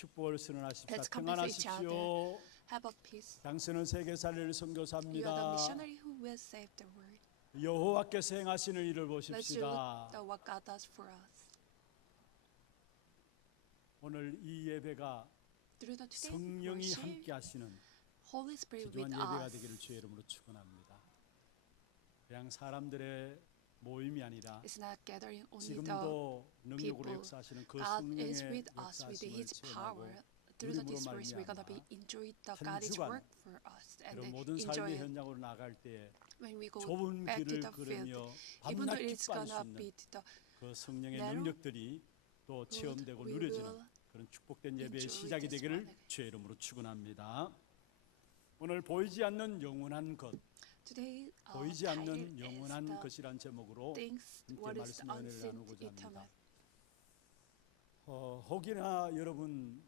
축복을 선언하십시다. Let's confess each other. 평안하십시오. Have a peace. 당신은 세계 살릴 You are the 선교사입니다. missionary who will save the world. 여호와께서 행하시는 일을 Let's do 보십시다. what God does for us. 오늘 이 예배가 Through the today 성령이 worship, 함께 하시는 Holy Spirit 귀중한 with 예배가 us. 되기를 주의 이름으로 축원합니다. 그냥 사람들의 모임이 아니라 It's not gathering only the 지금도 능력으로 people. 역사하시는 그 God 성령의 is with us with 역사하심을 His 체험하고 power. Through the 누림으로 this we're gonna be 말미암아 enjoy the 한 God's 주간 work for us and 이런 then 모든 enjoy 삶의 it 현장으로 나갈 때에 when we go 좁은 back to 길을 the 걸으며 field. 밤낮 Even though it's 기뻐할 수 gonna 있는 be the 그 성령의 narrow 능력들이 또 체험되고 we 누려지는 will 그런 축복된 예배의 enjoy 시작이 this 되기를 one. 주의 이름으로 축원합니다. 오늘 보이지 않는 영원한 것, today 보이지 title 않는 is 영원한 the 것이란 제목으로 things 함께 what is the 말씀의 은혜를 unseen 나누고자 합니다. eternal. 혹이나 여러분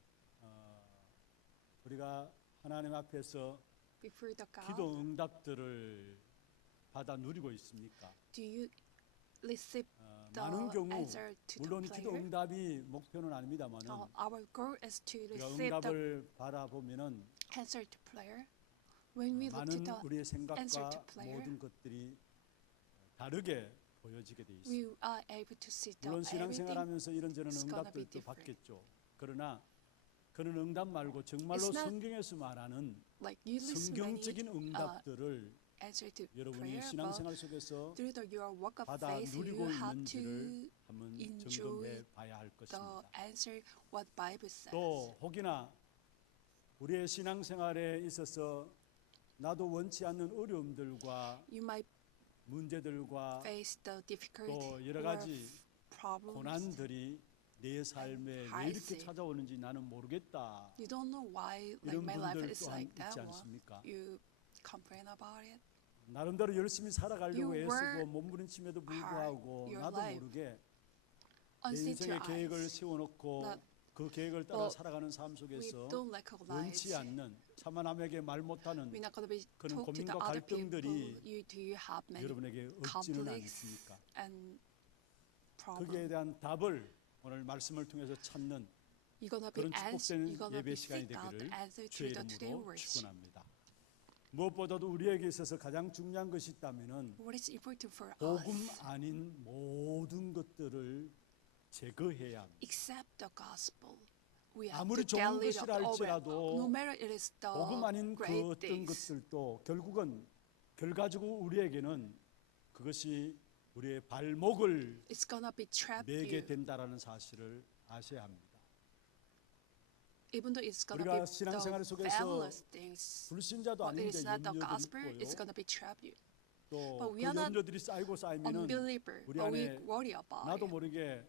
우리가 하나님 앞에서 Before the God, 기도 응답들을 받아 누리고 있습니까? do you receive the 많은 경우 answer to the 물론 기도 prayer? 응답이 목표는 아닙니다만은 Our goal is to 우리가 receive the 응답을 바라보면은 answer to prayer. When we look to 많은 the 우리의 answer 생각과 to prayer, 모든 것들이 다르게 보여지게 돼 있습니다. we are able to see the 물론 everything. 신앙생활하면서 이런저런 is gonna be 응답들도 different. 받겠죠. 그러나 그런 응답 말고 정말로 It's not 성경에서 말하는 Like you listen many 성경적인 응답들을 answer to 여러분이 prayer, but 신앙생활 속에서 through your walk of 받아 faith, 누리고 you have 있는지를 to 한번 enjoy 점검해 봐야 할 the 것입니다. answer what Bible says. 또 혹이나 우리의 신앙생활에 있어서 나도 원치 않는 어려움들과 You might 문제들과 face the difficult 또 여러 or 가지 problems. 고난들이 내 삶에 왜 이렇게 찾아오는지 나는 모르겠다. You don't know why like 이런 my life 분들 is 또한 like that. 있지 Well, 않습니까? you complain about it. 나름대로 열심히 살아가려고 You 애쓰고 work 몸부림침에도 불구하고 hard your 나도 life. 모르게 내 Unseen to 인생의 계획을 eyes. 세워놓고 Not- 그 계획을 따라 Well, 살아가는 삶 We 속에서 don't recognize. 원치 않는 차마 남에게 말 못하는 We're not going to be 그런 talk to the 고민과 other people. 갈등들이 Do you have many 여러분에게 없지는 conflicts 않습니까? and 거기에 problems? 대한 답을 오늘 말씀을 통해서 찾는 You're gonna be 그런 축복된 you're gonna 예배 be 시간이 seek out the 되기를 answer 주의 to the today 이름으로 worship. 축원합니다. 무엇보다도 우리에게 있어서 가장 중요한 것이 있다면은 What is important for 복음 us? 아닌 모든 것들을 제거해야 합니다. Except the gospel. We have 아무리 to 좋은 get rid of 것이라 all 할지라도 no matter it is the 복음 아닌 그 great 어떤 things. 것들도 결국은 결과적으로 우리에게는 그것이 우리의 발목을 It's gonna be trap 매게 you. 된다라는 사실을 아셔야 합니다. Even though it's gonna 우리가 be 신앙생활 the 속에서 fabulous things. 불신자도 But it 아닌데 is not the 염려도 gospel. 있고요. It's gonna be trap you. 또 But 그 we are not 염려들이 쌓이고 쌓이면은 Unbeliever, 우리 but we 안에 worry about 나도 it. 모르게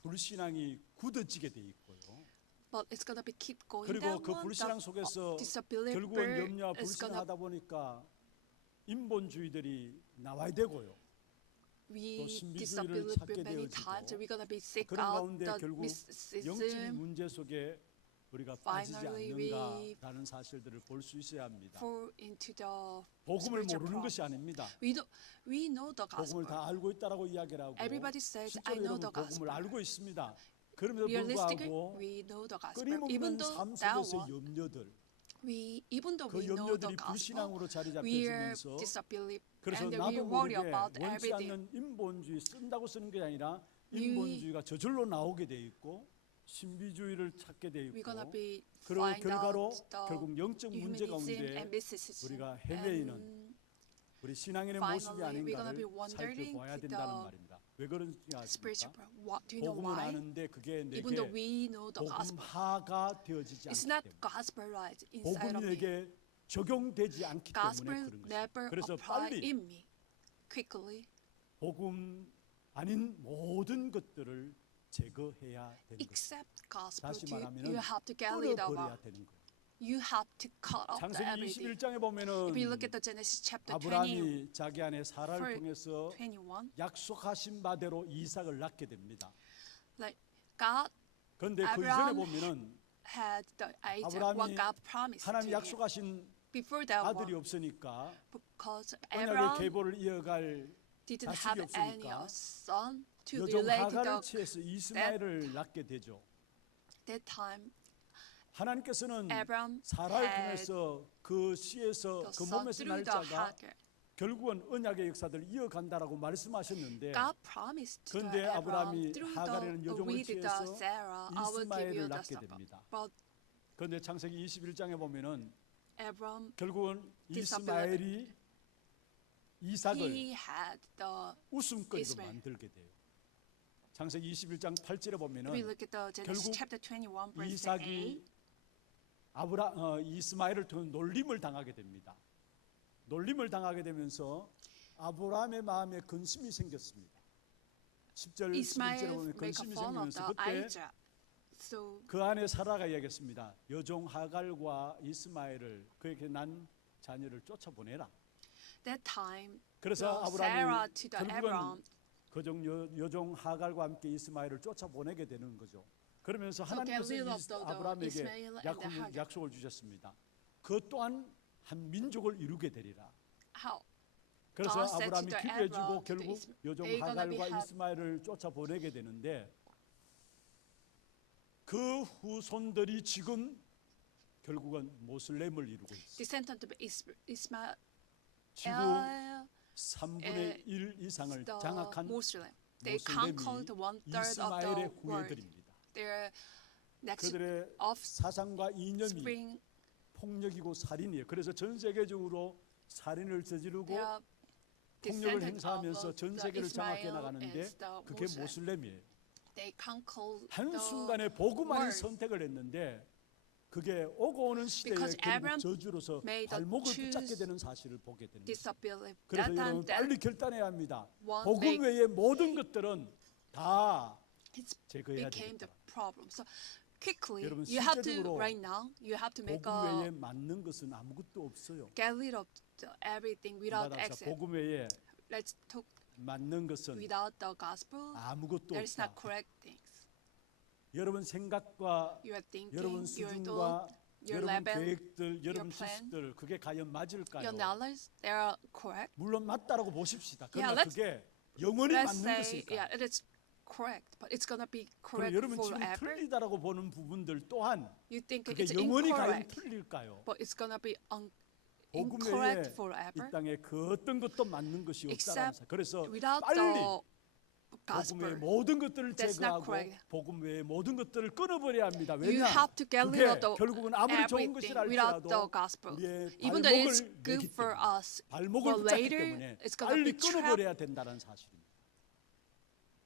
불신앙이 굳어지게 돼 있고요. But it's gonna be keep going 그리고 that 그 one. 불신앙 The 속에서 disbeliever 결국은 염려와 is gonna 불신하다 보니까 인본주의들이 나와야 되고요. we 신비주의를 disbelieve 찾게 many 되어지고 times. We're gonna be sick 그런 out 가운데 the 결국 영적인 mysticism. 문제 속에 우리가 빠지지 Finally, 않는가라는 사실들을 볼 수 있어야 합니다. Fall into the 복음을 spiritual 모르는 것이 problem. 아닙니다. We know the 복음을 gospel. 다 알고 있다라고 이야기를 하고 Everybody says, 실제로 I know 여러분 the 복음을 gospel. 알고 있습니다. 그럼에도 Realistically, 불구하고 we know the gospel. 끊임없는 Even though 삶 that 속에서 one, 염려들 even though 그 we know the 염려들이 gospel, 불신앙으로 자리 we are 잡혀지면서 disbelieve 그래서 and we 나도 worry 모르게 about 원치 everything. 않는 인본주의 쓴다고 쓰는 게 아니라 We- 인본주의가 저절로 나오게 돼 있고 신비주의를 찾게 돼 We're gonna 있고 be 그리고 find 결과로 out the 결국 영적 문제 humanism and 가운데 mysticism. 우리가 헤매이는 And 우리 신앙인의 모습이 finally, we're gonna be 아닌가를 wandering 살펴봐야 to 된다는 the 말입니다. 왜 그런지 spiritual 아십니까? problem. What do you know 복음은 why? 아는데 그게 Even though 내게 we know the gospel, 복음화가 되어지지 it's 않기 not 때문에 gospelized inside 복음이 of me. 내게 적용되지 않기 때문에 Gospel 그런 것입니다. never 그래서 apply 빨리 in me quickly. 복음 아닌 모든 것들을 제거해야 되는 것입니다. Except gospel, 다시 you 말하면 have to get rid of 끊어버려야 it. 되는 거예요. You have to cut off the 창세기 everything. 21장에 보면은 If you look at the Genesis chapter 20, 아브라함이 자기 아내 사라를 for 통해서 21, 약속하신 바대로 이삭을 낳게 됩니다. like God 그런데 그 이전에 아브라함 보면은 had the Isaac, 아브라함이 what God promised to 하나님 him. 약속하신 Before that 아들이 one, 없으니까 because 언약의 Abraham 계보를 이어갈 didn't 자식이 have any 없으니까 son to 여종 relate to 하갈을 the 취해서 이스마엘을 낳게 되죠. that time. 하나님께서는 Abraham 사라를 had 통해서 그 씨에서 the 그 son 몸에서 through 날 the 자가 Hagar. 결국은 언약의 역사들을 이어간다라고 말씀하셨는데, God promised to 그런데 Abraham 아브라함이 through 하갈이라는 the 여종을 with the 취해서 Sarah, I will give you 이스마엘을 the 낳게 son. 됩니다. But 그런데 창세기 21장에 보면은 Abraham, 결국은 disability. 이스마엘이 이삭을 he had the 웃음거리로 Ismael. 만들게 돼요. 창세기 21장 8절에 we 보면은 look at the Genesis 결국 chapter 21 verse 이삭이 8. 이스마엘을 통해 놀림을 당하게 됩니다. 놀림을 당하게 되면서 아브라함의 마음에 근심이 생겼습니다. 10절 11절에 Ismael 보면 make a 근심이 fun of 생기면서 the 그때 Isaac. So 그 안에 사라가 이야기했습니다. 여종 하갈과 이스마엘을 그에게 난 자녀를 쫓아보내라. that time, 그래서 the Sarah 아브라함이 to the 결국은 Abraham, 그종 여종 하갈과 함께 이스마엘을 쫓아보내게 되는 거죠. 그러면서 So get 하나님께서 rid of the 아브라함에게 Ismael and the Hagar. 약속을 주셨습니다. 그 또한 한 민족을 이루게 되리라. how 그래서 God said 아브라함이 to the 기도해주고 Abraham, to the 결국 Isma- 여종 they're gonna be 하갈과 have- 이스마엘을 쫓아보내게 되는데, 그 후손들이 지금 결국은 모슬렘을 이루고 있어요. descendant of Ismael, 지구 3분의 1 이상을 the 장악한 Muslim. They 모슬렘이 conquered 1/3 이스마엘의 of the world. 후예들입니다. Their next 그들의 사상과 이념이 offspring, 폭력이고 살인이에요. 그래서 전 세계적으로 살인을 저지르고 they are 폭력을 descendant 행사하면서 of 전 the 세계를 장악해 Ismael 나가는데 and the 그게 Muslim. 모슬렘이에요. They conquered 한 the 순간에 복음 아닌 world. 선택을 했는데 그게 오고 오는 시대에 Because 결국 Abraham 저주로서 made the 발목을 choose 붙잡게 되는 사실을 보게 되는 거예요. disability. 그래서 That time, 여러분 빨리 결단해야 합니다. one 복음 make 외의 모든 것들은 다 it 제거해야 became the 되겠다. problem. So quickly, 여러분, you have to 실제적으로 right now. You have to make 복음 외에 a 맞는 것은 아무것도 없어요. get rid of everything without 맞아요. exit. 복음 외에 Let's talk 맞는 것은 without the gospel. 아무것도 There is not 없다. correct things. 여러분 생각과 Your thinking, 여러분 your thought, 수준과 your 여러분 level, 계획들, 여러분 plan, 지식들 그게 과연 맞을까요? your knowledge, they are correct. 물론 맞다라고 보십시다. 그러나 let's- 그게 영원히 Let's 맞는 say, 것일까? yeah, it is correct, but it's gonna be 그럼 correct 여러분 지금 forever. 틀리다라고 보는 부분들 또한 You think 그게 it's 영원히 과연 incorrect, 틀릴까요? but it's gonna be 복음 incorrect 외에 forever. 이 땅에 그 어떤 것도 맞는 것이 없다는 Except 사. 그래서 without 빨리 the 복음 외의 gospel. 모든 것들을 That's not 제거하고 correct. 복음 외의 모든 것들을 끊어버려야 합니다. You 왜냐? have to get 그게 rid of the 결국은 아무리 좋은 everything 것이라 without the 할지라도 gospel. 우리의 Even though it's 발목을 good 내기 for 때문에 us, 발목을 but 붙잡기 later 때문에 it's gonna 빨리 be trapped. 끊어버려야 된다는 사실입니다.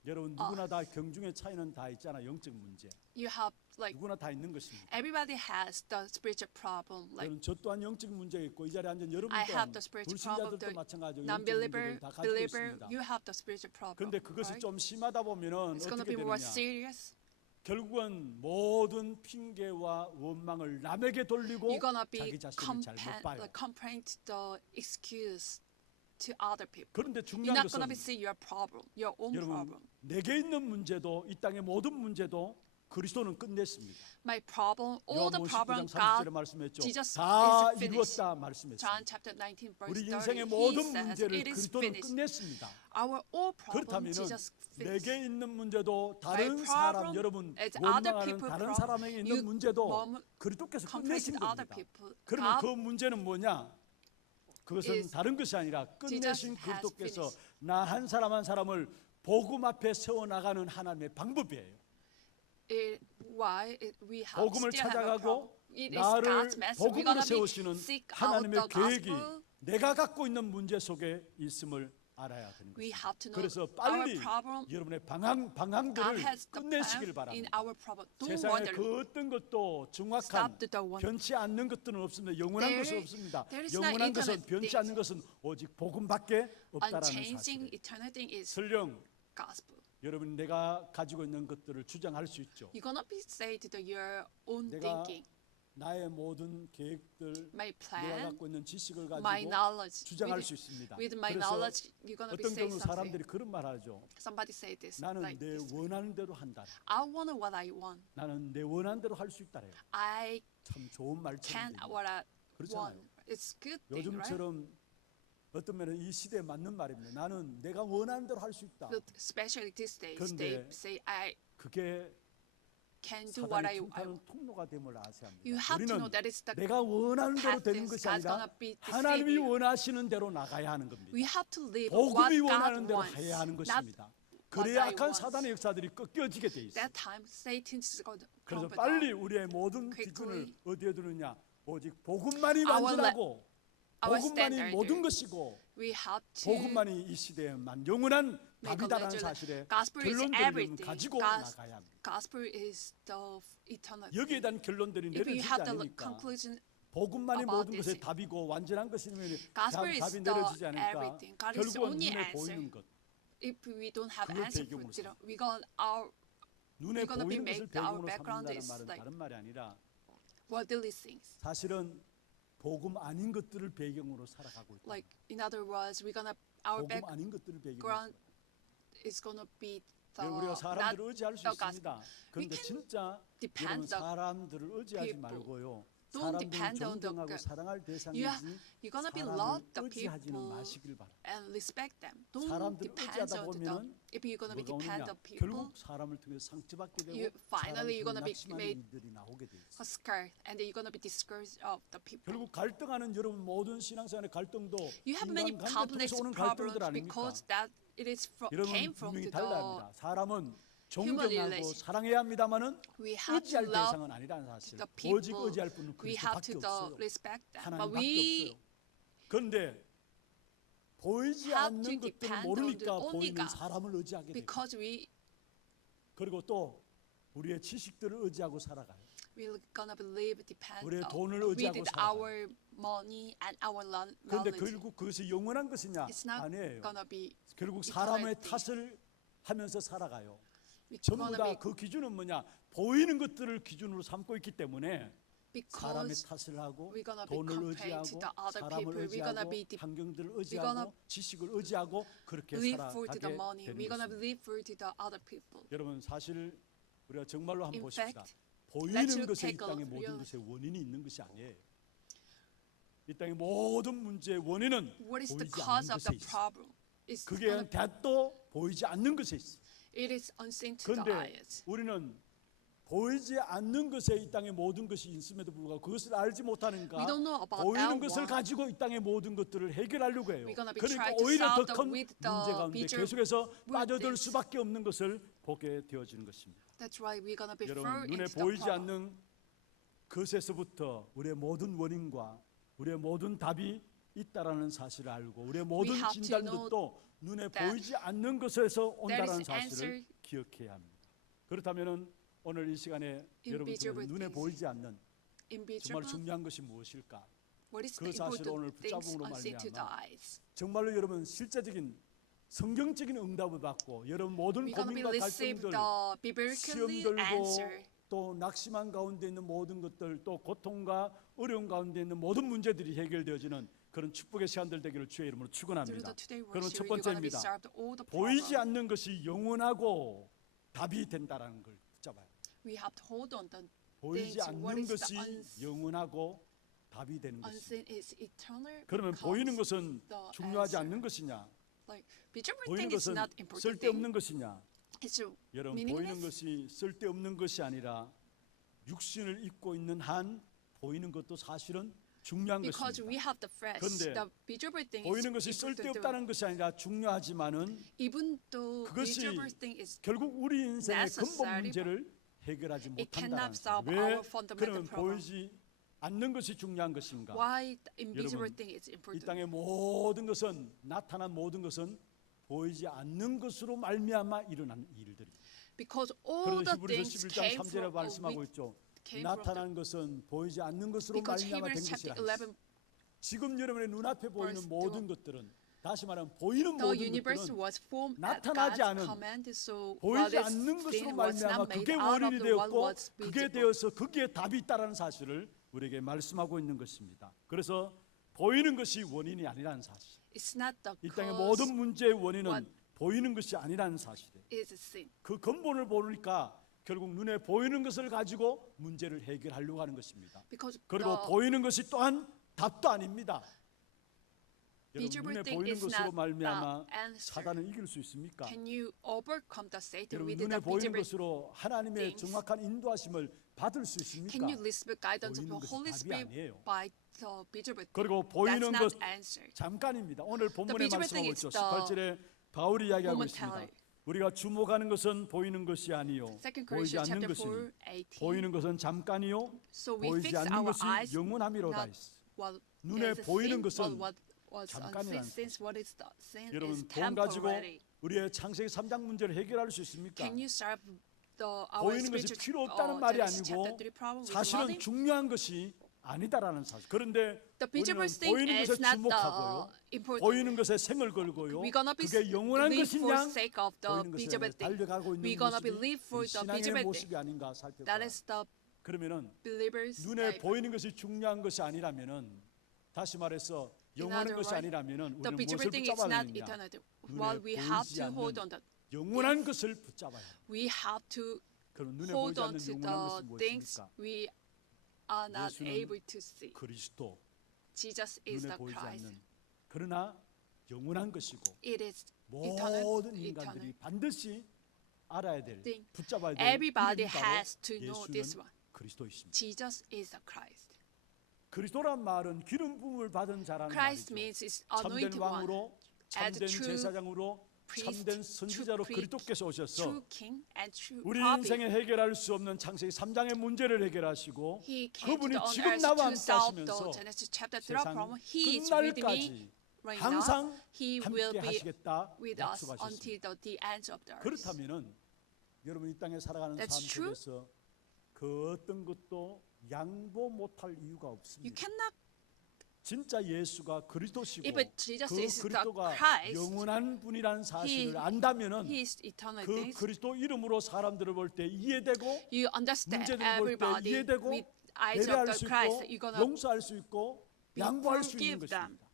여러분 누구나 다 경중의 차이는 다 있잖아. 영적 문제 You have like 누구나 다 있는 것입니다. everybody has the spiritual problem. Like 여러분 저 또한 영적 문제가 있고 이 자리에 앉은 여러분 I 또한 have the spiritual problem. 불신자들도 The 마찬가지로 영적 non-believer, 문제를 다 가지고 believer, 있습니다. you have the spiritual problem. 그런데 그것이 right? 좀 심하다 보면은 It's gonna 어떻게 be more 되느냐? serious. 결국은 모든 핑계와 원망을 남에게 돌리고 You're gonna be 자기 자신을 잘 못 봐요. complaint the excuse to other people. 그런데 You're 중요한 not gonna 것은 be see your problem, your own 여러분 problem. 내게 있는 문제도 이 땅의 모든 문제도 그리스도는 끝냈습니다. My problem, all the 요한복음 problem, 19장 30절에 God, 말씀했죠. Jesus 다 is finished. 이루었다 말씀했습니다. John chapter 19 verse 우리 30. 인생의 He 모든 says 문제를 it is 그리스도는 finished. 끝냈습니다. Our all problem, 그렇다면 Jesus finished. 내게 있는 문제도 다른 My 사람 problem 여러분 is other 원망하는 people 다른 problem. 사람에게 있는 You 문제도 murmur, 그리스도께서 complain 끝내신 to other 겁니다. people. 그러면 그 God 문제는 뭐냐? 그것은 is 다른 것이 아니라 끝내신 Jesus has 그리스도께서 finished. 나 한 사람 한 사람을 복음 앞에 세워 나가는 하나님의 방법이에요. we have 복음을 still have a problem. 찾아가고 It is 나를 God's message. We're 복음으로 gonna be 세우시는 seek out 하나님의 the 계획이 gospel. 내가 갖고 있는 문제 속에 있음을 알아야 되는 We 것입니다. have to know 그래서 our 빨리 problem. 여러분의 God 방황들을 has the 끝내시기를 plan in 바랍니다. our problem. Don't 세상에 wonder. 그 어떤 것도 정확한 Stop the wonder. 변치 않는 것들은 없습니다. 영원한 There 것은 is- 없습니다. there is no 영원한 것은 eternal 변치 things. 않는 것은 오직 복음밖에 없다라는 Unchanging, 사실. eternal thing is 설령 gospel. 여러분 내가 가지고 있는 것들을 주장할 수 있죠. You're gonna be say to your own 내가 thinking, 나의 모든 계획들, my 내가 plan, 갖고 있는 지식을 my 가지고 knowledge. 주장할 수 있습니다. With my 그래서 knowledge, you're gonna be 어떤 say 경우 something. 사람들이 그런 말하죠. Somebody say this 나는 like 내 this. 원하는 대로 한다. I want what I want. 나는 내 원하는 대로 할 수 있다래요. I 참 좋은 말처럼 can 들립니다. what I 그렇잖아요. want. It's good thing, right? 요즘처럼 어떤 면은 이 시대에 맞는 말입니다. 나는 내가 원하는 대로 할 수 있다. But especially these days, 그런데 they say I 그게 can do what 사단의 I 틈타는 want. 통로가 됨을 아셔야 합니다. You have to know 우리는 that it's the 내가 원하는 대로 path 되는 that 것이 God's 아니라 gonna be 하나님이 deceive you. 원하시는 대로 나가야 하는 겁니다. We have to live 복음이 what 원하는 God 대로 wants. 해야 하는 Not 것입니다. 그래야 I 약한 want. 사단의 역사들이 꺾여지게 돼 있어요. that time Satan's going to 그래서 crumble 빨리 down. 우리의 모든 quickly. 기준을 어디에 두느냐? 오직 복음만이 Our 완전하고 our 복음만이 standard. 모든 것이고 We have to 복음만이 이 시대에만 영원한 make a 답이다라는 legend. 사실에 Gospel is 결론들을 everything. 가지고 God's- 나가야 합니다. Gospel is the eternal. 여기에 대한 결론들이 If you 내려지지 have the 않으니까 conclusion, 복음만이 about 모든 this, 것의 답이고 완전한 것이면 Gospel is 답이 the 내려지지 않으니까 everything. God is 결국은 only 눈에 answer. 보이는 것, if we don't have 그걸 answer 배경으로 for it, we got our 눈에 We're gonna be 보이는 것을 make our 배경으로 background 삼는다는 is 말은 like- 다른 말이 아니라 worldly things. 사실은 복음 아닌 것들을 배경으로 살아가고 있다. Like in other words, we're gonna our 복음 아닌 것들을 배경으로 background is gonna be the 우리가 not 사람들을 의지할 수 the 있습니다. 그런데 can 진짜 여러분 depend the 사람들을 의지하지 people. 말고요. Don't 사람들을 depend on the 존경하고 God. 사랑할 대상이지 You're gonna be 사람을 love the 의지하지는 people 마시길 바랍니다. and respect them. Don't 사람들을 depend 의지하다 on them. 보면 If you're gonna be 뭐가 depend 오느냐? on people, 결국 사람을 통해 상처받게 되고 finally you're gonna 사람을 be 통해 낙심하는 made 일들이 나오게 돼 있어요. scared, and then you're gonna be discouraged of the people. 결국 갈등하는 여러분 모든 신앙생활의 갈등도 You have many 인간관계 complex 통해서 오는 problems 갈등들 아닙니까? because that it is 여러분 came from 분명히 the 달라합니다. 사람은 human 존경하고 relation. 사랑해야 합니다만은 we have to 의지할 love 대상은 아니라는 사실. the 오직 people. 의지할 분은 We have 그리스도밖에 to 없어요. respect them, but 하나님밖에 we 없어요. 그런데 보이지 have 않는 to 것들을 depend 모르니까 on the only 보이는 God. 사람을 의지하게 돼요. because 그리고 또 우리의 지식들을 의지하고 살아가요. we're gonna believe depend 우리의 on 돈을 with 의지하고 살아가요. our money and our 그런데 knowledge. 결국 그것이 영원한 것이냐? It's not 아니에요. gonna be 결국 사람의 eternity. 탓을 하면서 살아가요. It's 전부 gonna 다 be 그 기준은 뭐냐? 보이는 것들을 기준으로 삼고 있기 때문에 사람의 because 탓을 하고 we're gonna be 돈을 compared to 의지하고 the other 사람을 people. We're gonna 의지하고 be 환경들을 gonna 의지하고 지식을 의지하고 그렇게 live for 살아가게 the money. 되는 We're gonna 것입니다. live for the other people. 여러분 사실 우리가 정말로 한번 In 보십시다. fact, 보이는 let's 것에 이 take a 땅의 look, 모든 really. 것의 원인이 있는 것이 아니에요. 이 땅의 모든 문제의 원인은 What is the 보이지 cause 않는 of 것에 the 있어. problem? It's 그게 gonna, 대도 보이지 않는 것에 있어. it is unseen to the 그런데 eyes. 우리는 보이지 않는 것에 이 땅의 모든 것이 있음에도 불구하고 그것을 알지 못하니까 We don't know about 보이는 that 것을 one. 가지고 이 땅의 모든 것들을 해결하려고 해요. We're gonna be 그러니까 trying to 오히려 solve 더 큰 with 문제 the 가운데 major 계속해서 빠져들 things. 수밖에 없는 것을 보게 되어지는 것입니다. That's why we're gonna be 여러분 thrown 눈에 into the 보이지 problem. 않는 것에서부터 우리의 모든 원인과 우리의 모든 답이 있다라는 사실을 알고 우리의 모든 have to 진단들도 눈에 that 보이지 않는 것에서 온다라는 is 사실을 answer. 기억해야 합니다. 그렇다면은 오늘 이 시간에 Invisible 여러분 눈에 things. 보이지 않는 정말 Invisible. 중요한 것이 무엇일까? What is 그 the 사실을 오늘 important things 붙잡음으로 unseen to the 말미암아 eyes? 정말로 여러분 실제적인 성경적인 응답을 받고 여러분 모든 We're gonna be 고민과 receive 갈등들 the biblically 시험 들고 answer. 또 낙심한 가운데 있는 모든 것들 또 고통과 어려움 가운데 있는 모든 문제들이 해결되어지는 그런 축복의 시간들 되기를 주의 이름으로 Through 축원합니다. the today 그러면 첫 worship, you're gonna be 번째입니다. served all the 보이지 problems. 않는 것이 영원하고 답이 된다라는 걸 붙잡아요. We have to hold on the 보이지 things. What 않는 is 것이 the 영원하고 답이 되는 것입니다. unseen is eternal. 그러면 보이는 becomes 것은 the 중요하지 answer. 않는 것이냐? Like visible 보이는 thing is 것은 not important 쓸데없는 thing. 것이냐? It's 여러분 보이는 meaningless. 것이 쓸데없는 것이 아니라 육신을 입고 있는 한 보이는 것도 사실은 중요한 Because we 것입니다. have the flesh. 그런데 The visible thing 보이는 is 것이 important too. 쓸데없다는 것이 아니라 중요하지만은 Even though 그것이 visible thing is 결국 우리 인생의 근본 necessary, 문제를 해결하지 it cannot 못한다는 solve 왜 our fundamental 그러면 problem. 보이지 않는 것이 중요한 것인가? why the invisible 여러분, thing is 이 important. 땅의 모든 것은 나타난 모든 것은 보이지 않는 것으로 말미암아 일어난 일들이. Because all 그래서 the 히브리서 things 11장 came 3절에 from 말씀하고 있죠. came from the 나타난 것은 보이지 않는 것으로 because 말미암아 된 Hebrews chapter 것이라. 11 지금 여러분의 눈앞에 보이는 verse 모든 것들은 다시 말하면 보이는 the 모든 universe 것들은 was formed at 나타나지 God's 않은 command, so 보이지 what is 않는 것으로 seen was 말미암아 not made 그게 out of 원인이 the what 되었고 was 그게 visible. 되어서 거기에 답이 있다라는 사실을 우리에게 말씀하고 있는 것입니다. 그래서 보이는 것이 원인이 아니라는 사실. It's not the 이 땅의 cause, 모든 문제의 원인은 what 보이는 것이 아니라는 사실이에요. is sin. 그 근본을 보니까 결국 눈에 보이는 것을 가지고 문제를 해결하려고 하는 것입니다. Because 그리고 the, 보이는 것이 또한 답도 아닙니다. 여러분 visible 눈에 thing 보이는 is 것으로 not 말미암아 the answer. 사단을 이길 수 있습니까? Can you overcome the Satan 여러분 with 눈에 the 보이는 visible? 것으로 하나님의 things. 정확한 인도하심을 받을 수 있습니까? Can you receive guidance of 보이는 the 것이 Holy 답이 Spirit 아니에요. by the visible thing? 그리고 That's 보이는 것 not answered. 잠깐입니다. 오늘 본문의 visible 말씀을 thing 보죠. is the 18절에 바울이 이야기하고 있습니다. momentary. 우리가 주목하는 것은 보이는 것이 아니요 2 보이지 Corinthians 않는 chapter 것이니 4, 18. 보이는 것은 잠깐이요 So we 보이지 fix 않는 our 것이 eyes 영원함이로다 not 했어. what 눈에 is 보이는 seen, 것은 but what was 잠깐이라는 unseen, since what is seen is 여러분 돈 가지고 temporary. 우리의 창세기 3장 문제를 해결할 수 있습니까? Can you solve our 보이는 것이 spiritual 필요 없다는 말이 Genesis 아니고 chapter 3 problem with 사실은 money? 중요한 것이 아니다라는 사실. 그런데 The 우리는 visible thing 보이는 is 것에 not 주목하고요. the important. 보이는 것에 생을 걸고요. We're gonna be 그게 영원한 live for 것이냐? sake of the 보이는 것에 visible thing. 달려가고 있는 We're gonna be 모습이 live for 우리 the 신앙의 visible 모습이 thing. 아닌가 That 살펴봐요. is the 그러면은 believer's 눈에 life. 보이는 것이 중요한 것이 아니라면은 다시 말해서 In 영원한 other 것이 words, 아니라면은 The 우리는 visible 무엇을 thing is 붙잡아야 not 되느냐? eternal. 눈에 What we have 보이지 to hold 않는 on the 영원한 것을 붙잡아야 해요. we have to 그럼 눈에 hold 보이지 on 않는 to 영원한 것은 the things 무엇입니까? we are not 예수는 able to see. 그리스도 Jesus is 눈에 the 보이지 Christ. 않는 그러나 영원한 것이고 It is eternal. 모든 인간들이 반드시 알아야 될 thing. 붙잡아야 될 Everybody 이름이 바로 has to know this 예수는 one. 그리스도이십니다. Jesus is the Christ. 그리스도란 말은 기름 부음을 받은 자라는 Christ 말이죠. means is 참된 anointed one, 왕으로 as 참된 true 제사장으로 priest, 참된 선지자로 true 그리스도께서 오셔서 true king and true 우리 prophet. 인생에 해결할 수 없는 창세기 3장의 문제를 해결하시고 He came to 그분이 the on 지금 earth 나와 to 함께 solve the 하시면서 Genesis chapter 3 세상 problem. He is with me 끝날까지 right now. 항상 He will 함께 be 하시겠다 with us 약속하셨습니다. until the end of the earth. 그렇다면은 여러분 이 땅에 살아가는 삶 That's true. 속에서 그 어떤 것도 양보 못할 이유가 You 없습니다. cannot. 진짜 예수가 그리스도시고 If Jesus 그 is the 그리스도가 Christ, 영원한 분이라는 사실을 He- 안다면은 He is eternal 그 things. 그리스도 이름으로 사람들을 볼 때 이해되고 You understand 문제들 볼 때 everybody 이해되고 with eyes of 배려할 the 수 Christ. 있고 You're gonna 용서할 수 있고 be 양보할 수 있는 forgive them. 것입니다.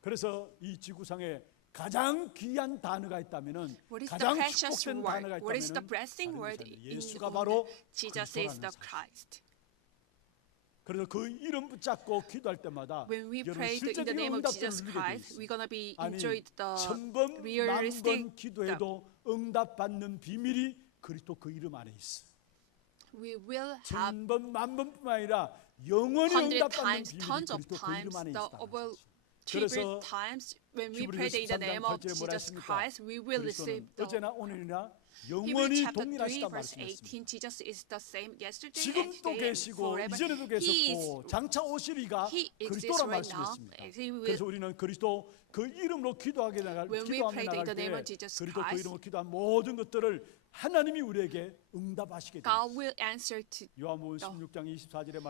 그래서 이 지구상에 가장 귀한 단어가 있다면은 What is the 가장 precious 축복된 word? 단어가 What is the 있다면은 blessing 다른 word 것이 아니라 in 예수가 the 바로 Jesus is the 그리스도라는 사실. Christ. 그래서 그 이름 붙잡고 기도할 때마다 When we 여러분 pray in the 실제적인 name of 응답들을 Jesus 누리게 돼 Christ, 있어요. we're gonna be 아니 enjoy the 천번 realistic. 만번 기도해도 응답받는 비밀이 그리스도 그 이름 안에 있어. We will have 천번 만번뿐만 아니라 영원히 100 응답받는 times, 비밀이 tons of 그리스도 그 times, 이름 안에 the 있다. over 그래서 triple times when we 히브리서 pray in the 13장 name of 8절에 뭐라 Jesus 했습니까? Christ, we will receive 그리스도는 the 어제나 오늘이나 Hebrew 영원히 chapter 3 동일하시다 verse 말씀했습니다. 18. Jesus is the same yesterday and 지금도 today and 계시고 forever. 이전에도 He 계셨고 is 장차 오시리가 He exists 그리스도라 right now. 말씀했습니다. He will- 그래서 우리는 그리스도 그 이름으로 기도하게 나갈 When we 기도하며 pray in 나갈 the name 때 of Jesus 그리스도 그 Christ, 이름으로 기도한 모든 것들을 하나님이 우리에게 응답하시게 됩니다. God will answer to 요한복음 the 16장 24절에 John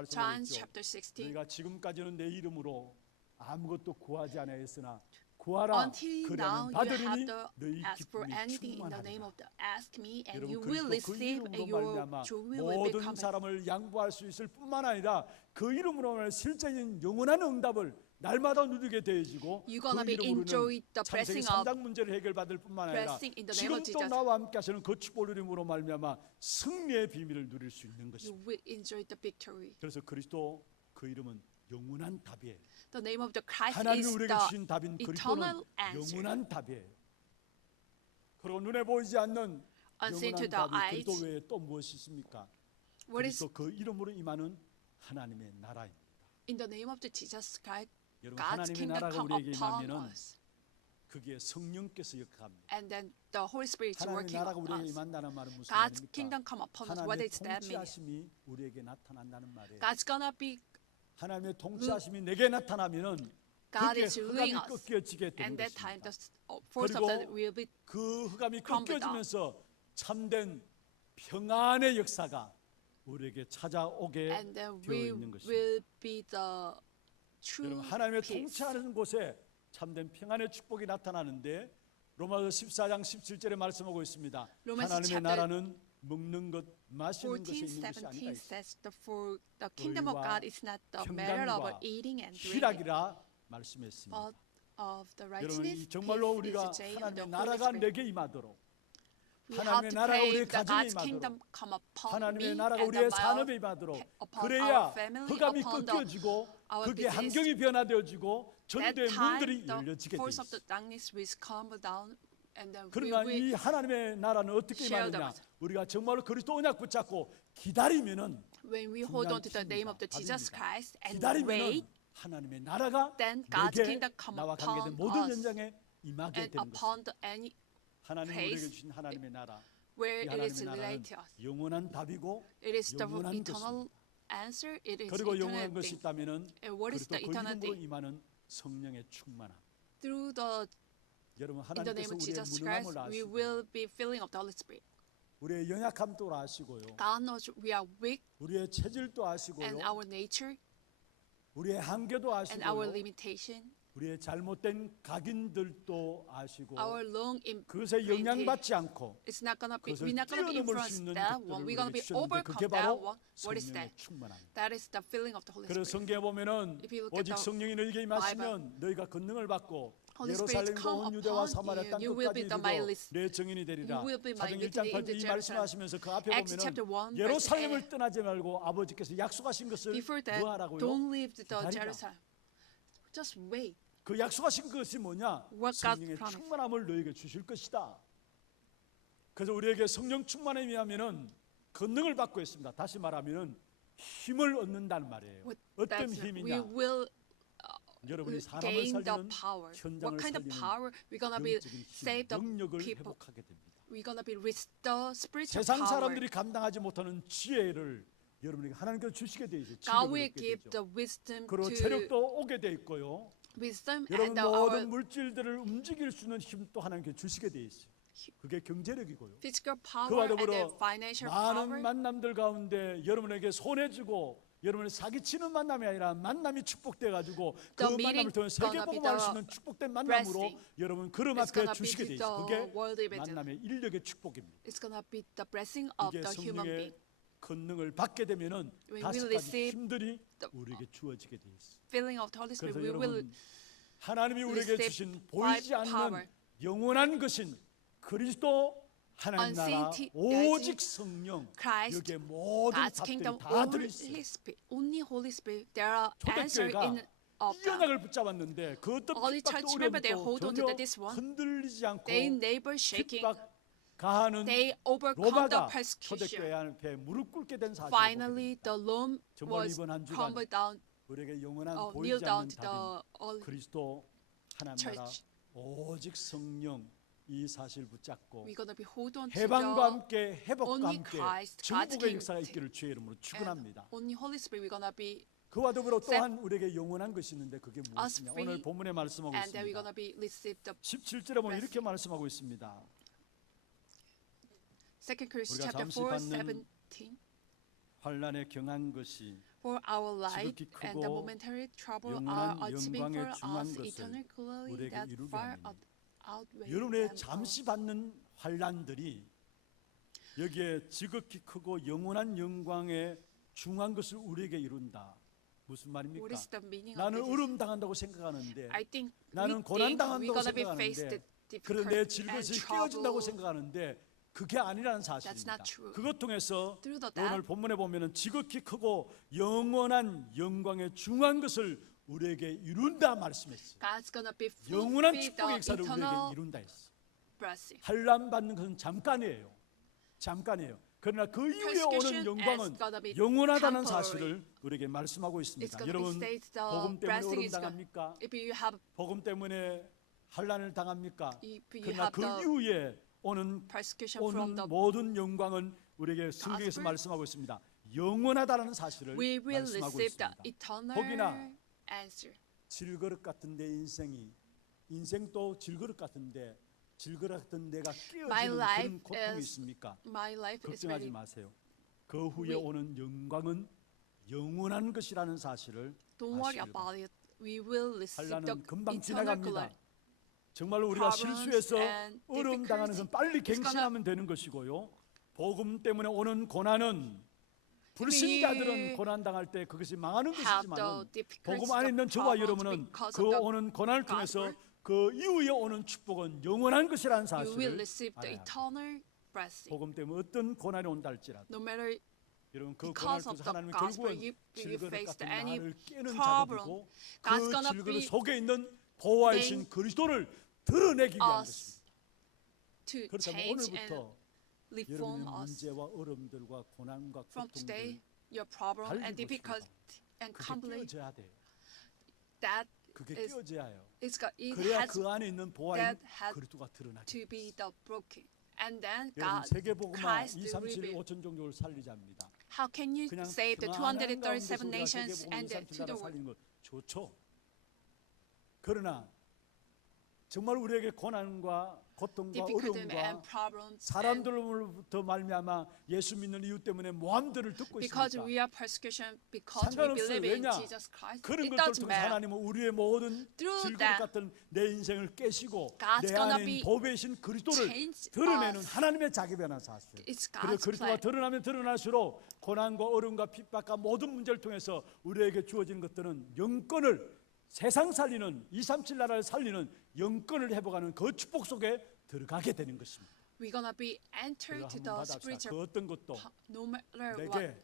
말씀하셨죠. chapter 16. 너희가 지금까지는 내 이름으로 아무것도 구하지 않았으나 구하라 Until 그러면 now, you 받으리니 have to 너희 ask for 기쁨이 anything in the name 충만하리라. of the ask me, and you 여러분 will 그리스도 그 receive, and 이름으로 your 말미암아 joy will be 모든 coming. 사람을 양보할 수 있을 뿐만 아니라 그 이름으로 말 실제인 영원한 응답을 날마다 누리게 되어지고 You're gonna 그 be enjoy 이름으로는 the 창세기 blessing of 3장 문제를 해결받을 뿐만 아니라 blessing in the name of 지금도 Jesus. 나와 함께 하시는 그 축복을 이름으로 말미암아 승리의 비밀을 누릴 수 있는 You 것입니다. will enjoy the victory. 그래서 그리스도 그 이름은 영원한 답이에요. The name of the Christ 하나님이 is 우리에게 the 주신 답인 그리스도는 eternal answer. 영원한 답이에요. 그리고 눈에 보이지 않는 Unseen to 영원한 the 답이 eyes. 그리스도 외에 또 무엇이 있습니까? What is 그리스도 그 이름으로 임하는 하나님의 나라입니다. in the name of the Jesus Christ? 여러분 God's 하나님의 kingdom 나라가 come 우리에게 upon 임하면은 us, 그게 성령께서 역합니다. and then the Holy Spirit is 하나님의 working 나라가 on 우리에게 us. 임한다는 말은 무슨 God's 말입니까? kingdom come upon us. What 하나님의 does that mean? 통치하심이 우리에게 나타난다는 말이에요. God's gonna be 하나님의 통치하심이 내게 나타나면은 God 그게 is ruling 흑암이 us, 꺾여지게 되는 and that time 것입니다. the force of that 그리고 will be 그 흑암이 crumbled 꺾여지면서 참된 평안의 역사가 우리에게 찾아오게 and then 되어 we 있는 것입니다. will be the true 여러분 하나님의 peace. 통치하는 곳에 참된 평안의 축복이 나타나는데 로마서 14장 17절에 말씀하고 있습니다. 로마서 하나님의 chapter 나라는 먹는 것, 마시는 것에 14, 있는 것이 17 아니라 says the kingdom of 의와 God is not the matter of 평강과 eating and drinking, 희락이라 말씀했습니다. but of the 여러분 righteousness, 이 정말로 peace, 우리가 joy, and 하나님의 the Holy 나라가 Spirit. 내게 임하도록 We We have 하나님의 to 나라가 pray 우리의 that 가정에 God's 임하도록, kingdom come upon me 하나님의 나라가 and 우리의 the 산업에 wealth 임하도록, upon 그래야 our family, 흑암이 upon 꺾여지고 our 그게 business. 환경이 변화되어지고 That 전도의 time, 문들이 the 열려지게 돼 force of 있어. the darkness will come down, and then we 그러나 will 이 하나님의 나라는 어떻게 share 임하느냐? the- 우리가 정말로 그리스도 언약 붙잡고 기다리면은, when we hold on to the name of the 답입니다. Jesus Christ and 기다리면은 wait, 하나님의 나라가 then God's 내게 kingdom come 나와 관계된 upon 모든 us 현장에 임하게 and 되는 것입니다. upon the any 하나님 place 우리에게 주신 하나님의 나라, where 이 it is 하나님의 나라는 related to us. 영원한 답이고 It is the 영원한 eternal answer. It is 그리고 eternal 영원한 것이 thing. 있다면은 And what is 그리스도 the 그 eternal 이름으로 thing? 임하는 성령의 충만함. Through the 여러분 in the name 하나님께서 of 우리의 Jesus 무능함을 Christ, we 아시고 will be filling of the Holy Spirit. 우리의 연약함도 아시고요, God knows we are weak 우리의 체질도 아시고요, and our nature 우리의 한계도 and our 아시고요, limitation, 우리의 잘못된 각인들도 아시고 our long 그것에 imprinted. 영향받지 않고 It's not gonna be. 그것을 We're not gonna be 뛰어넘을 수 influenced 있는 that 것들을 one. We're 우리에게 gonna be 주셨는데 overcome 그게 that 바로 one. What is 성령의 that? 충만함. That is the filling of the Holy 그래서 Spirit. 성경에 보면은 If you look at 오직 the 성령이 너희에게 임하시면 너희가 권능을 받고 Holy Spirit 예루살렘과 come 온 유대와 upon 사마리아 땅 you. You will 끝까지 be the my 이르고 list. 내 증인이 되리라. You will be my 사도행 1장 witness in 8절 the 이 Jerusalem. 말씀하시면서 그 앞에 Acts 보면은 chapter 1 verse 예루살렘을 8. 떠나지 말고 아버지께서 약속하신 것을 Before that, 뭐 하라고요? don't leave the 기다리라. Jerusalem. Just wait. 그 약속하신 것이 뭐냐? What God 성령의 promised. 충만함을 너희에게 주실 것이다. 그래서 우리에게 성령 충만함이 하면은 권능을 받고 있습니다. 다시 말하면은 힘을 얻는다는 말이에요. What 어떤 that's it. We 힘이냐? will 여러분이 사람을 gain the 살리는 power. 현장을 What kind of 살리는 power? We're gonna be 영적인 힘, save the 능력을 people. 회복하게 됩니다. We're gonna be restore spiritual 세상 power. 사람들이 감당하지 못하는 지혜를 여러분에게 하나님께서 주시게 돼 있어요. God will 지혜를 give 얻게 the 되죠. wisdom 그리고 to 체력도 오게 돼 있고요. wisdom 여러분 and 모든 our 물질들을 움직일 수 있는 힘도 하나님께 주시게 돼 있어요. 그게 경제력이고요. physical 그와 power and 더불어 the financial power. 많은 만남들 가운데 여러분에게 손해 주고 여러분을 사기치는 만남이 아니라 만남이 축복돼 가지고 그 The meeting 만남을 통해 세계 gonna be 복음할 수 the 있는 축복된 만남으로 blessing. 여러분 그름 It's 앞에 gonna be 주시게 돼 the 있어요. 그게 world event. 만남의 인력의 축복입니다. It's gonna be the blessing of 이게 the human being. 성령의 권능을 받게 되면은 When we 다섯 가지 receive 힘들이 the- 우리에게 주어지게 돼 있어요. Filling of the Holy Spirit. 그래서 We will 여러분 하나님이 우리에게 receive 주신 보이지 five 않는 power. 영원한 것인 그리스도 하나님 나라 Unseen 오직 성령 Christ, 여기에 모든 God's 답들이 kingdom, 다 들어있어요. Holy Spirit, only Holy Spirit. There are answers 초대교회가 in of 이 God. 언약을 붙잡았는데 그 어떤 Only 핍박도 church member, they hold 어려움도 on to 전혀 this one. 흔들리지 않고 They never shaking. 핍박 가하는 They overcome the 로마가 persecution. 초대교회 앞에 무릎 꿇게 된 사실을 Finally, 보게 됩니다. the Rome 정말 was 이번 한 주간 crumbled down, 우리에게 영원한 kneel 보이지 down 않는 to 답인 the 그리스도 하나님 나라 church. 오직 성령 이 사실 붙잡고 We're gonna be hold on to 해방과 the 함께 회복과 only 함께 Christ, God's 정복의 역사가 kingdom. 있기를 주의 이름으로 축원합니다. only Holy Spirit. We're gonna be 그와 더불어 또한 우리에게 영원한 것이 있는데 그게 us 무엇이냐? free, 오늘 본문에 말씀하고 and then we're 있습니다. gonna be receive the 17절에 보면 이렇게 말씀하고 있습니다. 2 Corinthians 우리가 chapter 잠시 4, 받는 17. 환난에 경한 것이 For our light 지극히 and the 크고 momentary trouble 영원한 are achieving 영광에 for 중한 us 것을 eternal glory 우리에게 that 이루게 far 하느니. outweigh 여러분의 them all. 잠시 받는 환난들이 여기에 지극히 크고 영원한 영광에 중한 것을 우리에게 이룬다. 무슨 What 말입니까? is the meaning of 나는 this? 어려움 당한다고 생각하는데 I think 나는 we 고난 think 당한다고 we're gonna be faced 생각하는데 with 그런 내 difficult and 질것이 깨어진다고 trouble. 생각하는데 그게 아니라는 That's 사실입니다. not true. 그것 통해서 Through the 오늘 death, 본문에 보면은 지극히 크고 영원한 영광에 중한 것을 우리에게 이룬다 말씀했어요. God's gonna be 영원한 fulfill 축복의 the 역사를 우리에게 eternal 이룬다 했어. blessing. 환난 받는 것은 잠깐이에요. 잠깐이에요. 그러나 그 이후에 오는 Persecution 영광은 is gonna be 영원하다는 temporary. 사실을 우리에게 말씀하고 It's 있습니다. gonna be 여러분 states the 복음 때문에 blessing 어려움 is gonna. 당합니까? If you have 복음 때문에 환난을 당합니까? if you 그러나 have 그 the 이후에 오는 persecution from the 모든 영광은 우리에게 성경에서 gospel, 말씀하고 있습니다. 영원하다는 사실을 we will 말씀하고 receive the 있습니다. eternal 혹이나 answer. 질그릇 같은 내 인생도 질그릇 같은데 질그릇 같은 내가 My 깨어지는 life 그런 고통이 is- 있습니까? My life is 걱정하지 very. 마세요. 그 후에 We- 오는 영광은 영원한 것이라는 사실을 Don't worry 아시기를 about it. We will receive the 환난은 금방 eternal 지나갑니다. glory. 정말로 우리가 Problems 실수해서 and 어려움 당하는 건 빨리 difficulty, it's 갱신하면 되는 것이고요. 복음 때문에 오는 고난은 불신자들은 We 고난 당할 때 그것이 망하는 have 것이지만 the difficulties, 복음 안에 있는 the 저와 problems 여러분은 because 그 of the 오는 고난을 통해서 gospel. 그 이후에 오는 축복은 영원한 것이라는 You will 사실을 receive the 알아야 합니다. eternal blessing. 복음 때문에 어떤 고난이 온다 할지라도 No matter 여러분 그 고난을 because of 통해서 the 하나님은 gospel, 결국은 you 질그릇 face 같은 any 나를 깨는 problem, 작업이고 God's 그 gonna 질그릇 be 속에 있는 보화이신 그리스도를 드러내기 위한 us 것입니다. to 그렇다면 change and 오늘부터 reform 여러분의 us. 문제와 어려움들과 고난과 From 고통들 today, your problem and 달리고 difficulty and 그게 conflict, 깨어져야 돼요. that 그게 is 깨어져야 해요. it 그래야 has 그 안에 있는 보화인 that has 그리스도가 드러나게 to be 돼요. the broken, and then 여러분 God, 세계복음화 Christ 2, will 3, 7, reveal. 5천 종족을 살리자입니다. How can you 그냥 save the 평안한 가운데서 237 우리가 nations 세계복음 2, and 3, to 7 the 나라 world? 살리는 거 좋죠. 그러나 정말 우리에게 고난과 고통과 Difficulty 어려움과 and problems, and 사람들로부터 말미암아 예수 믿는 이유 때문에 모함들을 듣고 because 있으니까 we are persecution, because we 상관없어요. believe in 왜냐? Jesus Christ, 그런 it 것들을 doesn't 통해서 matter. 하나님은 우리의 모든 Through 질그릇 that, 같은 내 인생을 깨시고 God's 내 gonna 안에 be 있는 보배이신 그리스도를 change 드러내는 us. 하나님의 자기변화 사실. It's 그리고 God's 그리스도가 plan. 드러나면 드러날수록 고난과 어려움과 핍박과 모든 문제를 통해서 우리에게 주어지는 것들은 영권을 세상 살리는 237 나라를 살리는 영권을 회복하는 그 축복 속에 들어가게 되는 것입니다. We're gonna be entered 그래서 to the 한번 받아봅시다. spiritual. 그 어떤 것도 No matter what 내게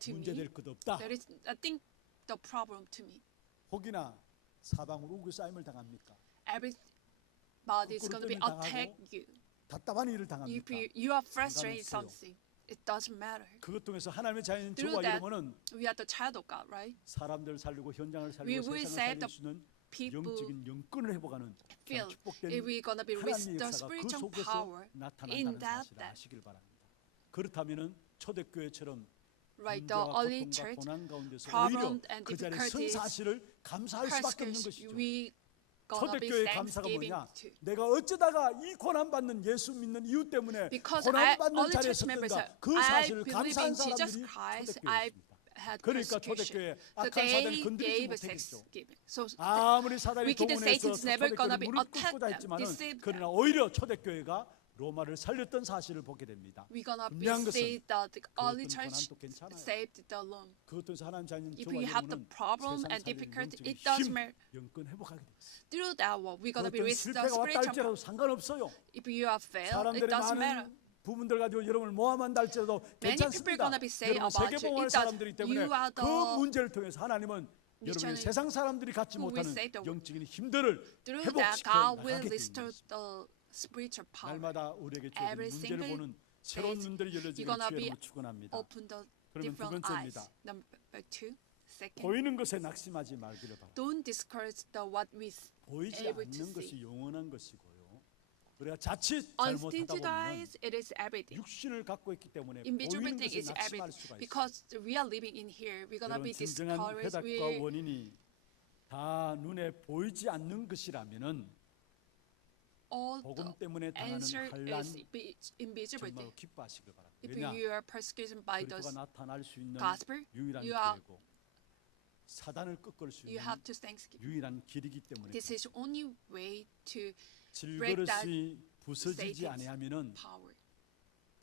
to 문제될 me, 것 없다. there is nothing the problem to me. 혹이나 사방으로 우겨 싸임을 당합니까? Everybody is gonna be 거꾸로 attack 때리면 you. 답답한 일을 If 당합니까? you are frustrated 상관없어요. something, it doesn't matter. 그것 통해서 하나님의 자녀인 Through 저와 that, 여러분은 we are the child of God, right? 사람들을 살리고 현장을 We 살리고 will 세상을 save 살릴 the 수 있는 people 영적인 영권을 회복하는 feel 축복된 if we're gonna be 하나님의 the 역사가 그 spiritual 속에서 power in 나타난다는 that 사실을 아시길 바랍니다. 그렇다면 초대교회처럼 right, the 문제와 early 고통과 church 고난 가운데서 오히려 problem and 그 자리에 선 difficulties, 사실을 감사할 수밖에 없는 persecution, 것이죠. we gonna be 초대교회의 감사가 thanksgiving 뭐냐? to. 내가 어쩌다가 이 고난받는 예수 믿는 이유 때문에 Because 고난받는 all the 자리에 church members, 섰던가 그 I 사실을 believe 감사한 in Jesus 사람들이 Christ, I 초대교회였습니다. had 그러니까 persecution. 초대교회 So 악한 사단이 they 건드리지 gave 못했겠죠. thanksgiving. So 아무리 사단이 wicked 동원해서 Satan's never gonna 초대교회를 be 무릎 attack 꿇고자 them, 했지만은 deceive them. 그러나 오히려 초대교회가 로마를 살렸던 사실을 보게 됩니다. we're gonna be 분명한 것은 see that the early 어떤 church 고난도 괜찮아요. saved the Rome. 그것도 하나님 자녀인 If 저와 we have the 여러분은 problem 세상 and 살리는 difficulty, 영적인 it doesn't 힘, matter. 영권 회복하게 됩니다. Through that one, we're gonna be 어떤 with the 실패가 왔다 spiritual. 할지라도 상관없어요. If you are failed, it 사람들이 doesn't matter. 많은 부분들 가지고 여러분을 모함한다 할지라도 Many people 괜찮습니다. gonna be say 여러분 about you, 세계봉헌 it does. 사람들이기 때문에 You are 그 the 문제를 통해서 하나님은 여러분의 missionary 세상 사람들이 갖지 who will 못하는 save the world. 영적인 힘들을 Through that, 회복시켜 God will 나가게 되는 restore 것입니다. the spiritual power. 날마다 우리에게 주어진 Every 문제를 single 보는 새로운 days, 눈들이 you're 열려지기를 gonna 주의 be 이름으로 축원합니다. Open the 그러면 두 different eyes. 번째입니다. Number two, second, 보이는 것에 낙심하지 말기를 바랍니다. don't discourage the what we 보이지 able to 않는 see. 것이 영원한 것이고요. 우리가 자칫 잘못하다 Unstinted 보면 eyes, it is everything. 육신을 갖고 있기 때문에 Invisible 보이는 thing 것에 is 낙심할 everything. 수가 있어요. Because we are living in here, we're gonna 여러분 be 진정한 discouraged. 해답과 원인이 다 눈에 보이지 않는 것이라면은 All 복음 the 때문에 당하는 answer 환란 is invisible 정말로 thing. 기뻐하시길 바랍니다. If 왜냐? you are persecuted by 그리스도가 those 나타날 수 있는 gospel, 유일한 you are- 기회고 사단을 꺾을 수 you 있는 have to thanksgiving. 유일한 길이기 때문에 This is only way to 질그릇이 부서지지 Satan's 아니하면은 power.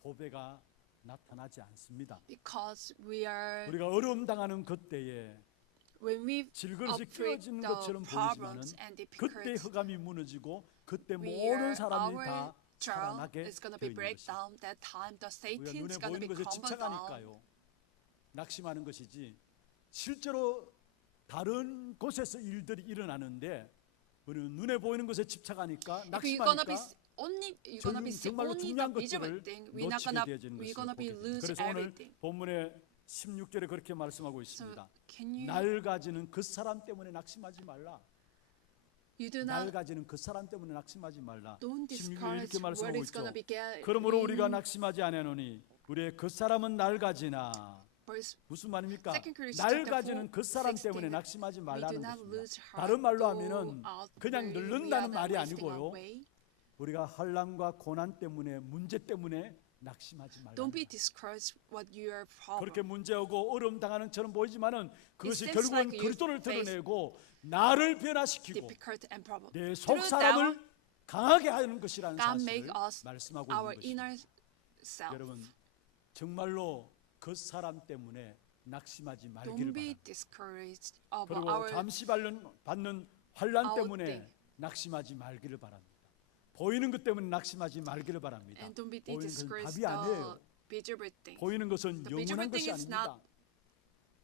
보배가 나타나지 않습니다. Because we are 우리가 어려움 당하는 그때에 when we 질그릇이 afflict 끼어지는 the 것처럼 보이지만은 problems and 그때 difficulties, 흑암이 무너지고 그때 we 모든 are 사람이 our 다 trial 살아나게 is gonna 되어 be 있는 break 것입니다. down. That time the 우리가 Satan's 눈에 gonna 보이는 be 것에 crumbled down. 집착하니까요. 낙심하는 것이지 실제로 다른 곳에서 일들이 일어나는데 우리는 눈에 보이는 것에 집착하니까 If you're gonna be 낙심하니까 only, you're gonna be see 정말로 only the 중요한 visible 것들을 thing. We're not 놓치게 gonna, 되어지는 we're 것을 gonna 보게 be 됩니다. lose 그래서 오늘 everything. 본문의 16절에 그렇게 말씀하고 So 있습니다. can you? 날 가지는 그 사람 때문에 낙심하지 말라. You do 날 not. 가지는 그 사람 때문에 낙심하지 말라. Don't 16절에 discourage 이렇게 what 말씀하고 is gonna 있죠. be get. 그러므로 우리가 낙심하지 아니하노니 우리의 그 사람은 날 가지나. Verse 무슨 말입니까? Second Corinthians 날 chapter 가지는 4, 그 사람 16. 때문에 낙심하지 we do 말라는 not 것입니다. lose heart. 다른 말로 go 하면은 out 그냥 where we 늙는다는 are 말이 wasting 아니고요. away. 우리가 환난과 고난 때문에 문제 때문에 낙심하지 말라. Don't be discouraged what your problem. 그렇게 문제하고 어려움 당하는 처럼 보이지만은 그것이 seems 결국은 like you 그리스도를 face 드러내고 나를 변화시키고 difficult and problem. 내 속 Through 사람을 that, 강하게 하는 것이라는 God 사실을 make us 말씀하고 our 있는 것입니다. inner self. 여러분 정말로 그 사람 때문에 낙심하지 말기를 Don't be 바랍니다. discouraged of 그리고 our 잠시 받는 환란 our 때문에 thing. 낙심하지 말기를 바랍니다. 보이는 것 때문에 낙심하지 말기를 바랍니다. And don't be 보이는 것은 discouraged. 답이 아니에요. Visible things. 보이는 것은 The visible 영원한 것이 thing is 아닙니다. not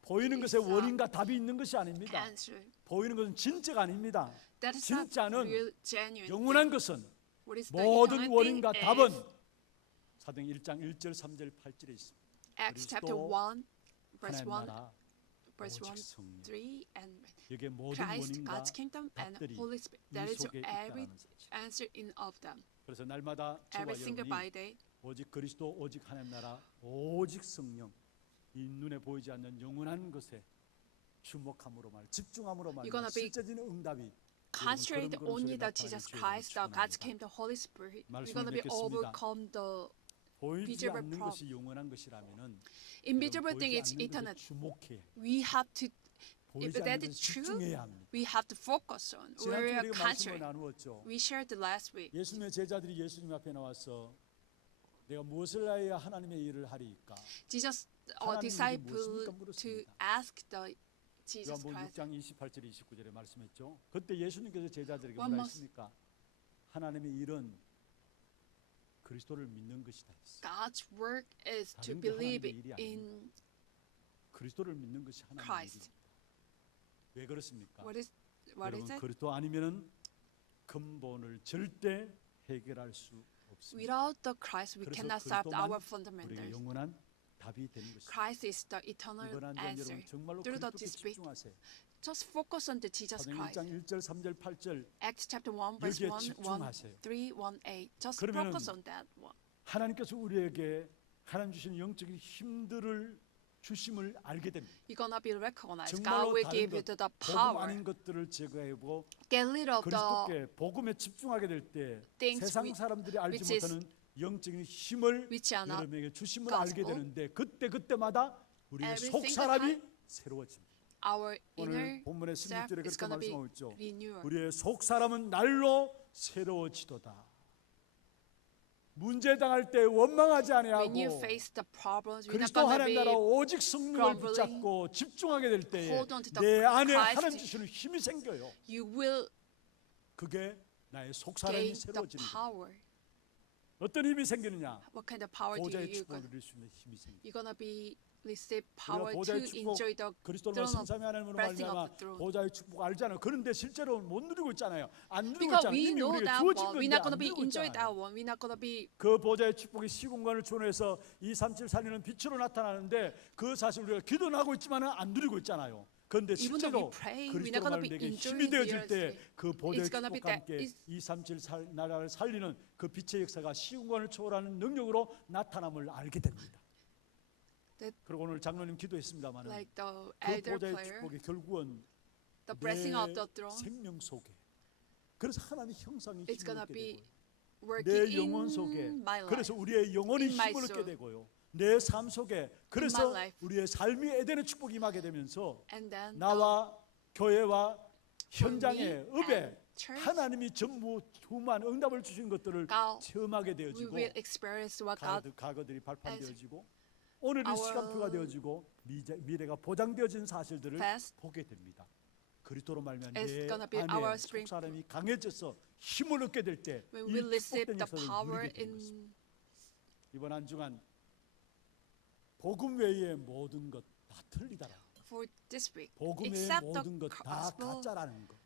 보이는 것에 is, 원인과 답이 있는 것이 아닙니다. answer. 보이는 것은 진짜가 아닙니다. That is not 진짜는 real, genuine. 영원한 것은 What is the 모든 eternal 원인과 thing 답은 is 사도행 1장 1절 3절 8절에 있습니다. Acts chapter 그리스도 1, verse 하나님 1, 나라 verse 오직 1, 성령 3, and 여기에 모든 Christ, 원인과 God's kingdom, and 답들이 Holy Spirit. 이 That is 속에 every 있다는 사실. answer in of them. 그래서 날마다 저와 Every single 여러분이 by day. 오직 그리스도 오직 하나님 나라 오직 성령 이 눈에 보이지 않는 영원한 것에 주목함으로 말 집중함으로 말 You're gonna be 실제적인 응답이 Concentrate 걸음걸음 only 속에 the 나타나는 Jesus 주의 Christ, the 이름을 God's 축원합니다. kingdom, the Holy Spirit. We're 말씀을 gonna be 맺겠습니다. overcome the 보이지 visible 않는 problem. 것이 영원한 것이라면은 invisible 여러분, thing. 보이지 It's 않는 eternal. 것에 주목해 We have to, if 보이지 that 않는 is 것에 true, 집중해야 합니다. we have to focus on. 지난주에 We're 우리가 말씀을 concentrate. 나누었죠. We shared the last week. 예수님의 제자들이 예수님 앞에 나와서 내가 무엇을 하여야 하나님의 일을 하리이까? Jesus 하나님 일이 disciple 무엇입니까? to 물었습니다. ask the Jesus 요한복음 Christ. 6장 28절 29절에 말씀했죠. 그때 예수님께서 제자들에게 One 뭐라 must- 했습니까? 하나님의 일은 그리스도를 믿는 것이다 했어요. God's work is to 다른 게 believe 하나님의 일이 in 그리스도를 믿는 것이 하나님의 Christ. 일입니다. 왜 그렇습니까? what is 여러분 it? 그리스도 아니면은 근본을 절대 해결할 수 없습니다. Without the Christ, we 그래서 cannot solve 그리스도만 our 우리에게 fundamentals. 영원한 답이 되는 것입니다. Christ is the eternal 이번 한 answer. 여러분 정말로 Through the 그리스도께 Spirit, 집중하세요. just focus on the Jesus 사도행 Christ. 1장 1절 3절 8절 Acts chapter 1, verse 여기에 1, 1, 집중하세요. 3, 1, 8. Just 그러면은 focus on that one. 하나님께서 우리에게 하나님 주신 영적인 힘들을 주심을 알게 됩니다. You're gonna be recognized. 정말로 God will 다른 give you 것, the 복음 power. 아닌 것들을 제거하고 Get rid of the 그리스도께 복음에 집중하게 될 때 things 세상 which- 사람들이 알지 which is- 못하는 영적인 힘을 which are not 여러분에게 주심을 gospel. 알게 되는데 그때마다 우리의 Every 속 single 사람이 새로워집니다. our 오늘 inner 본문의 self 16절에 is 그렇게 gonna be 말씀하고 있죠. renewed. 우리의 속 사람은 날로 새로워지도다. 문제 당할 때 원망하지 When you 아니하고 face the problems, we're not 그리스도 gonna 하나님 be 나라 오직 성령을 grumbling. 붙잡고 집중하게 될 때에 Hold on to the 내 안에 Christ. 하나님 주시는 힘이 생겨요. you will 그게 나의 속 사람이 gain the 새로워지는 거예요. power. 어떤 힘이 생기느냐? What kind of power do 보좌의 you 축복을 gonna? 누릴 수 있는 힘이 생겨요. You're gonna be receive 우리가 power to 보좌의 축복, enjoy the 그리스도로 throne of 성삼위 하나님으로 blessing of 말미암아 the throne. 보좌의 축복 알잖아요. 그런데 실제로 못 누리고 있잖아요. 안 누리고 Because 있잖아요. we 이미 know 우리에게 that 주어진 one, 건데 we're not 안 gonna be 누리고 enjoy that 있잖아요. one. We're not gonna be 그 보좌의 축복이 시공간을 초래해서 237 살리는 빛으로 나타나는데 그 사실 우리가 기도는 하고 있지만 안 누리고 있잖아요. 그런데 Even though we 실제로 pray, we're 그리스도 not gonna 말 be 내게 힘이 enjoying the 되어질 earth. 때 그 보좌의 It's gonna be 축복과 that 함께 is- 237 나라를 살리는 그 빛의 역사가 시공간을 초월하는 능력으로 나타남을 알게 됩니다. That- 그리고 오늘 장로님 기도했습니다만 like the 그 elder 보좌의 player, 축복이 결국은 the blessing of 내 the throne. 생명 속에 그래서 하나님의 형상이 It's 힘을 gonna 얻게 be 되고요. working 내 영혼 속에 in my life. 그래서 우리의 영혼이 in my 힘을 얻게 soul. 되고요. 내 삶 속에 그래서 my life. 우리의 삶이 에덴의 축복이 임하게 되면서 And then 나와 교회와 현장의 me 읍에 and church, 하나님이 전부 두만 응답을 주신 것들을 God, 체험하게 we 되어지고 will experience what God 과거들이 발판되어지고 오늘이 our 시간표가 되어지고 미래가 보장되어진 사실들을 past 보게 됩니다. 그리스도로 말미암아 is 내 gonna be 안에 our 속 spring 사람이 강해져서 힘을 얻게 될 때 when 이 we receive 축복된 the 역사를 power 누리게 되는 것입니다. in 이번 한 주간 복음 외의 모든 것 다 틀리다라. for this week. 복음 외의 Except the 모든 것 다 gospel, 가짜라는 거.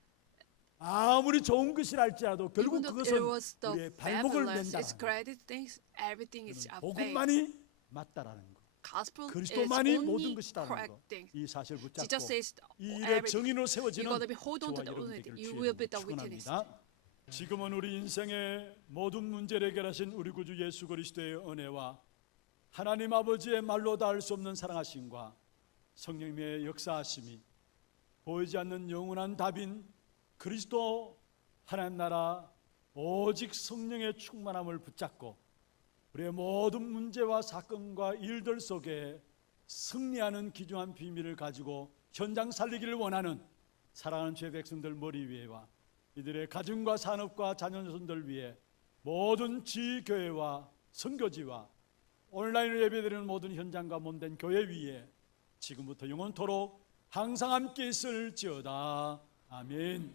아무리 좋은 것이라 할지라도 결국 even though it 그것은 was the 우리의 발목을 fabulous, it's 맨다라는 거. created things, everything is a fake. 복음만이 맞다라는 거. Gospel is 그리스도만이 모든 only 것이다라는 correct 거. thing. 이 사실 붙잡고 Jesus says 이 일의 everything. 정인으로 You're 세워지는 gonna be hold on to 저와 the 여러분 only. 되기를 You 주의 will 이름으로 be the witness. 축원합니다. 지금은 우리 인생의 모든 문제를 해결하신 우리 구주 예수 그리스도의 은혜와 하나님 아버지의 말로 닿을 수 없는 사랑하심과 성령님의 역사하심이 보이지 않는 영원한 답인 그리스도 하나님 나라 오직 성령의 충만함을 붙잡고 우리의 모든 문제와 사건과 일들 속에 승리하는 귀중한 비밀을 가지고 현장 살리기를 원하는 사랑하는 죄 백성들 머리 위에와 이들의 가정과 산업과 자녀손들 위해 모든 지교회와 선교지와 온라인으로 예배드리는 모든 현장과 몸된 교회 위에 지금부터 영원토록 항상 함께 있을지어다. 아멘.